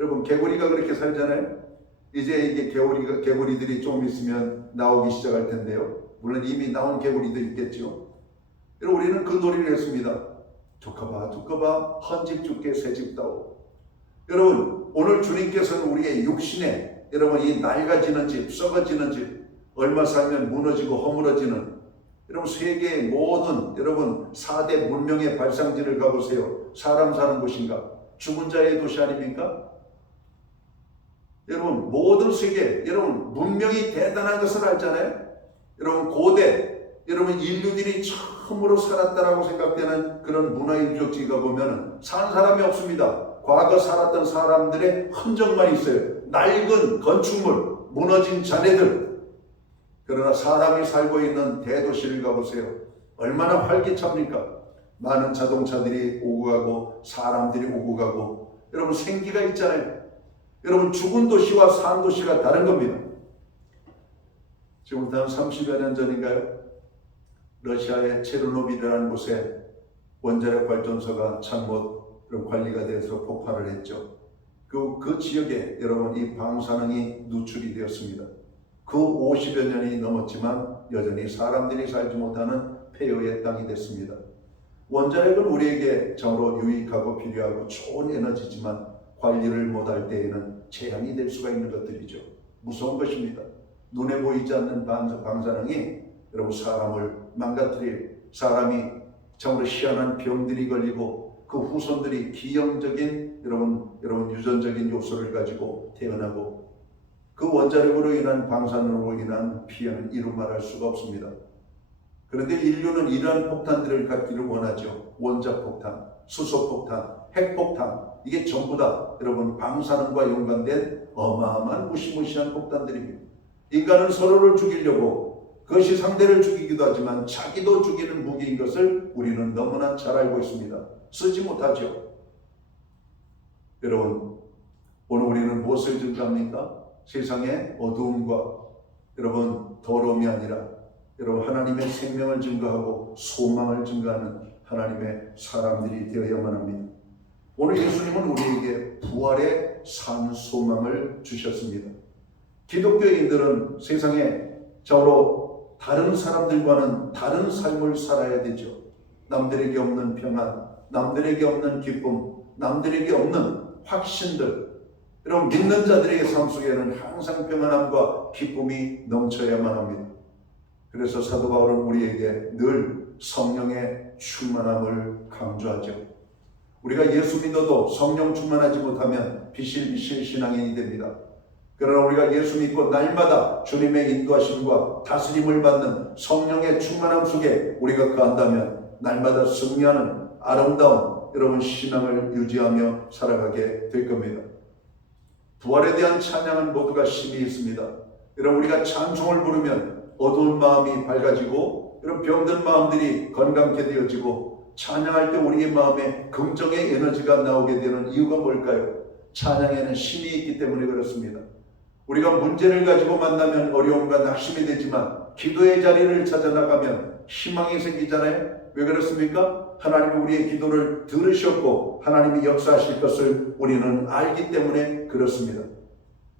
여러분 개구리가 그렇게 살잖아요. 이제 이게 개구리들이 좀 있으면 나오기 시작할 텐데요. 물론 이미 나온 개구리도 있겠죠. 여러분 우리는 그 놀이를 했습니다. 두꺼봐 헌집 죽게 새집 다오. 여러분 오늘 주님께서는 우리의 육신에 여러분 이 낡아지는 집, 썩어지는 집, 얼마 살면 무너지고 허물어지는 여러분 세계의 모든 여러분 4대 문명의 발상지를 가보세요. 사람 사는 곳인가? 죽은 자의 도시 아닙니까? 여러분 모든 세계 여러분 문명이 대단한 것을 알잖아요. 여러분 고대 여러분 인류들이 처음으로 살았다라고 생각되는 그런 문화의 유적지 가보면 산 사람이 없습니다. 과거 살았던 사람들의 흔적만 있어요. 낡은 건축물, 무너진 자네들. 그러나 사람이 살고 있는 대도시를 가보세요. 얼마나 활기찹니까? 많은 자동차들이 오고 가고 사람들이 오고 가고 여러분 생기가 있잖아요. 여러분 죽은 도시와 산 도시가 다른 겁니다. 지금부터 한 30여 년 전인가요? 러시아의 체르노빌이라는 곳에 원자력 발전소가 잘못 관리가 돼서 폭발을 했죠. 그 지역에 여러분 이 방사능이 누출이 되었습니다. 그 50여 년이 넘었지만 여전히 사람들이 살지 못하는 폐허의 땅이 됐습니다. 원자력은 우리에게 정말로 유익하고 필요하고 좋은 에너지지만 관리를 못할 때에는 재앙이 될 수가 있는 것들이죠. 무서운 것입니다. 눈에 보이지 않는 방사능이 여러분 사람을 망가뜨릴, 사람이 정말로 희한한 병들이 걸리고 그 후손들이 기형적인 여러분 유전적인 요소를 가지고 태어나고 그 원자력으로 인한 방사능으로 인한 피해는 이루 말할 수가 없습니다. 그런데 인류는 이러한 폭탄들을 갖기를 원하죠. 원자폭탄, 수소폭탄, 핵폭탄 이게 전부 다 여러분 방사능과 연관된 어마어마한 무시무시한 폭탄들입니다. 인간은 서로를 죽이려고 그것이 상대를 죽이기도 하지만 자기도 죽이는 무기인 것을 우리는 너무나 잘 알고 있습니다. 쓰지 못하죠. 여러분 오늘 우리는 무엇을 증가합니까? 세상의 어두움과 여러분 더러움이 아니라 여러분 하나님의 생명을 증거하고 소망을 증거하는 하나님의 사람들이 되어야만 합니다. 오늘 예수님은 우리에게 부활의 산 소망을 주셨습니다. 기독교인들은 세상에 저로 다른 사람들과는 다른 삶을 살아야 되죠. 남들에게 없는 평안, 남들에게 없는 기쁨, 남들에게 없는 확신들, 여러분 믿는 자들의 삶 속에는 항상 평안함과 기쁨이 넘쳐야만 합니다. 그래서 사도 바울은 우리에게 늘 성령의 충만함을 강조하죠. 우리가 예수 믿어도 성령 충만하지 못하면 비실비실 신앙인이 됩니다. 그러나 우리가 예수 믿고 날마다 주님의 인도하심과 다스림을 받는 성령의 충만함 속에 우리가 거한다면 날마다 승리하는 아름다운 여러분 신앙을 유지하며 살아가게 될 겁니다. 부활에 대한 찬양은 모두가 심히 있습니다. 여러분 우리가 찬송을 부르면 어두운 마음이 밝아지고 여러분 병든 마음들이 건강케 되어지고 찬양할 때 우리의 마음에 긍정의 에너지가 나오게 되는 이유가 뭘까요? 찬양에는 힘이 있기 때문에 그렇습니다. 우리가 문제를 가지고 만나면 어려움과 낙심이 되지만 기도의 자리를 찾아 나가면 희망이 생기잖아요. 왜 그렇습니까? 하나님이 우리의 기도를 들으셨고 하나님이 역사하실 것을 우리는 알기 때문에 그렇습니다.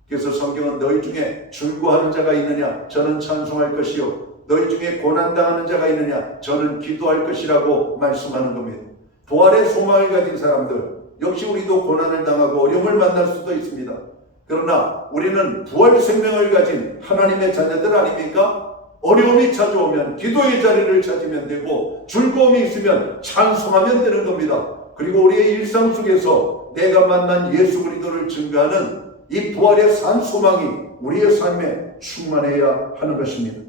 그래서 성경은 너희 중에 즐거워하는 자가 있느냐? 저는 찬송할 것이요. 너희 중에 고난당하는 자가 있느냐? 저는 기도할 것이라고 말씀하는 겁니다. 부활의 소망을 가진 사람들, 역시 우리도 고난을 당하고 어려움을 만날 수도 있습니다. 그러나 우리는 부활 생명을 가진 하나님의 자녀들 아닙니까? 어려움이 찾아오면 기도의 자리를 찾으면 되고 즐거움이 있으면 찬송하면 되는 겁니다. 그리고 우리의 일상 속에서 내가 만난 예수 그리스도를 증거하는 이 부활의 산 소망이 우리의 삶에 충만해야 하는 것입니다.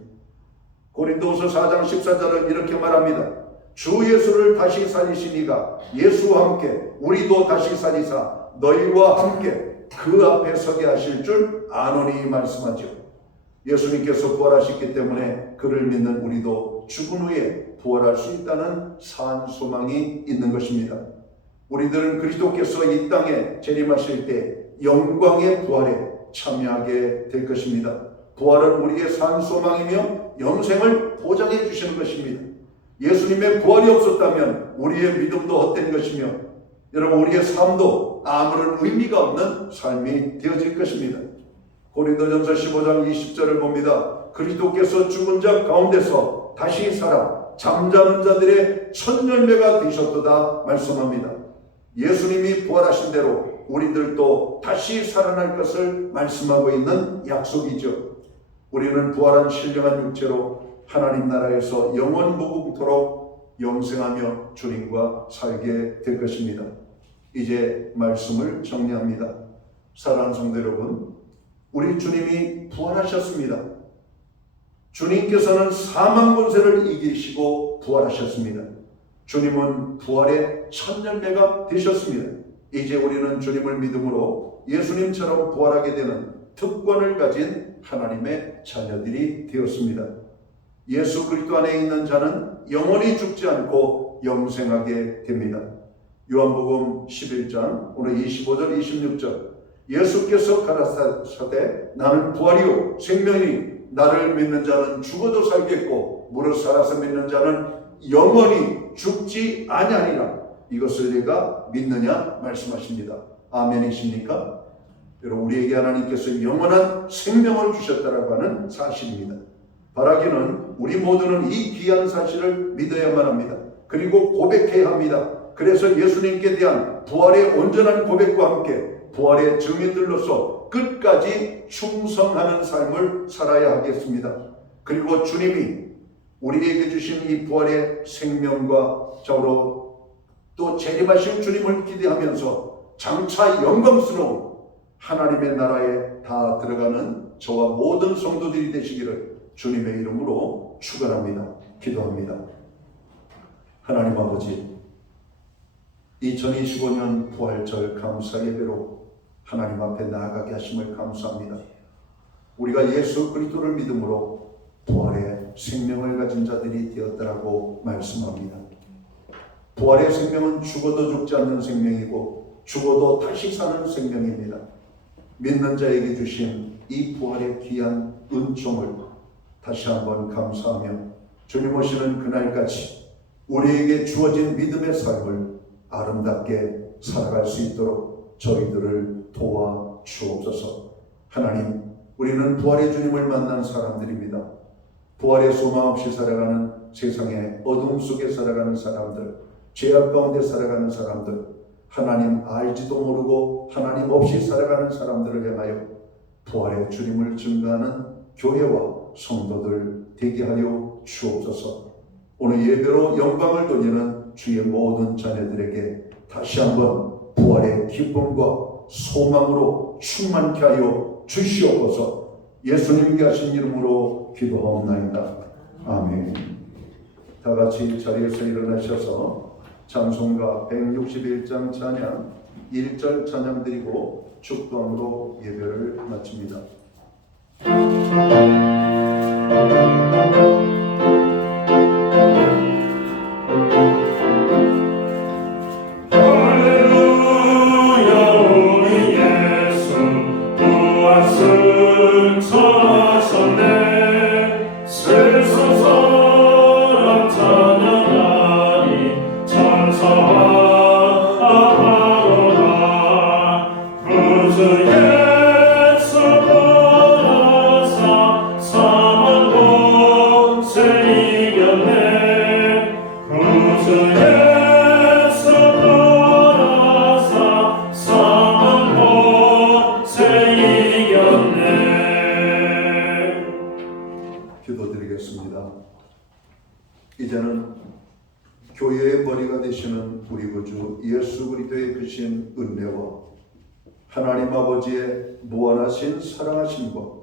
고린도후서 4장 14절은 이렇게 말합니다. 주 예수를 다시 살리시니가 예수와 함께 우리도 다시 살리사 너희와 함께 그 앞에 서게 하실 줄 아노니 말씀하죠. 예수님께서 부활하셨기 때문에 그를 믿는 우리도 죽은 후에 부활할 수 있다는 산 소망이 있는 것입니다. 우리들은 그리스도께서 이 땅에 재림하실 때 영광의 부활에 참여하게 될 것입니다. 부활은 우리의 산 소망이며 영생을 보장해 주시는 것입니다. 예수님의 부활이 없었다면 우리의 믿음도 헛된 것이며 여러분 우리의 삶도 아무런 의미가 없는 삶이 되어질 것입니다. 고린도전서 15장 20절을 봅니다. 그리스도께서 죽은 자 가운데서 다시 살아 잠자는 자들의 첫 열매가 되셨도다 말씀합니다. 예수님이 부활하신 대로 우리들도 다시 살아날 것을 말씀하고 있는 약속이죠. 우리는 부활한 신령한 육체로 하나님 나라에서 영원 무궁토록 영생하며 주님과 살게 될 것입니다. 이제 말씀을 정리합니다. 사랑하는 성도 여러분, 우리 주님이 부활하셨습니다. 주님께서는 사망 권세를 이기시고 부활하셨습니다. 주님은 부활의 첫 열매가 되셨습니다. 이제 우리는 주님을 믿음으로 예수님처럼 부활하게 되는 특권을 가진 하나님의 자녀들이 되었습니다. 예수 그리스도 안에 있는 자는 영원히 죽지 않고 영생하게 됩니다. 요한복음 11장 오늘 25절 26절 예수께서 가라사대 나는 부활이요 생명이니 나를 믿는 자는 죽어도 살겠고 무릇 살아서 믿는 자는 영원히 죽지 아니하리라. 이것을 내가 믿느냐 말씀하십니다. 아멘이십니까? 여러분 우리에게 하나님께서 영원한 생명을 주셨다라고 하는 사실입니다. 바라기는 우리 모두는 이 귀한 사실을 믿어야만 합니다. 그리고 고백해야 합니다. 그래서 예수님께 대한 부활의 온전한 고백과 함께 부활의 증인들로서 끝까지 충성하는 삶을 살아야 하겠습니다. 그리고 주님이 우리에게 주신 이 부활의 생명과 저로 또 재림하신 주님을 기대하면서 장차 영광스러운 하나님의 나라에 다 들어가는 저와 모든 성도들이 되시기를 주님의 이름으로 축원합니다. 기도합니다. 하나님 아버지, 2025년 부활절 감사 예배로 하나님 앞에 나아가게 하심을 감사합니다. 우리가 예수 그리스도를 믿음으로 부활의 생명을 가진 자들이 되었다라고 말씀합니다. 부활의 생명은 죽어도 죽지 않는 생명이고 죽어도 다시 사는 생명입니다. 믿는 자에게 주신 이 부활의 귀한 은총을 다시 한번 감사하며 주님 오시는 그날까지 우리에게 주어진 믿음의 삶을 아름답게 살아갈 수 있도록 저희들을 도와 주옵소서. 하나님, 우리는 부활의 주님을 만난 사람들입니다. 부활의 소망 없이 살아가는 세상의 어둠 속에 살아가는 사람들, 죄악 가운데 살아가는 사람들, 하나님 알지도 모르고 하나님 없이 살아가는 사람들을 향하여 부활의 주님을 증거하는 교회와 성도들 되게 하여 주옵소서. 오늘 예배로 영광을 돌리는 주의 모든 자녀들에게 다시 한번 부활의 기쁨과 소망으로 충만케 하여 주시옵소서. 예수님께 하신 이름으로 기도하옵나이다. 아멘. 다 같이 자리에서 일어나셔서 찬송가 161장 찬양 1절 찬양 드리고 축도함으로 예배를 마칩니다. 기도드리겠습니다. 이제는 교회의 머리가 되시는 우리 구주 예수 그리스도의 크신 은혜와 하나님 아버지의 무한하신 사랑하심과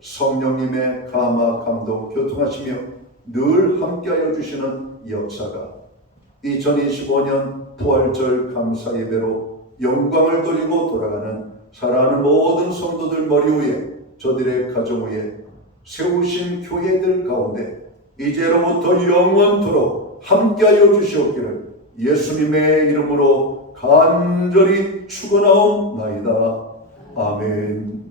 성령님의 감화 감동 교통하시며 늘 함께하여 주시는 역사가 2025년 부활절 감사 예배로 영광을 돌리고 돌아가는 사랑하는 모든 성도들 머리 위에 저들의 가정 위에 세우신 교회들 가운데 이제로부터 영원토록 함께하여 주시옵기를 예수님의 이름으로 간절히 축원하옵나이다. 아멘.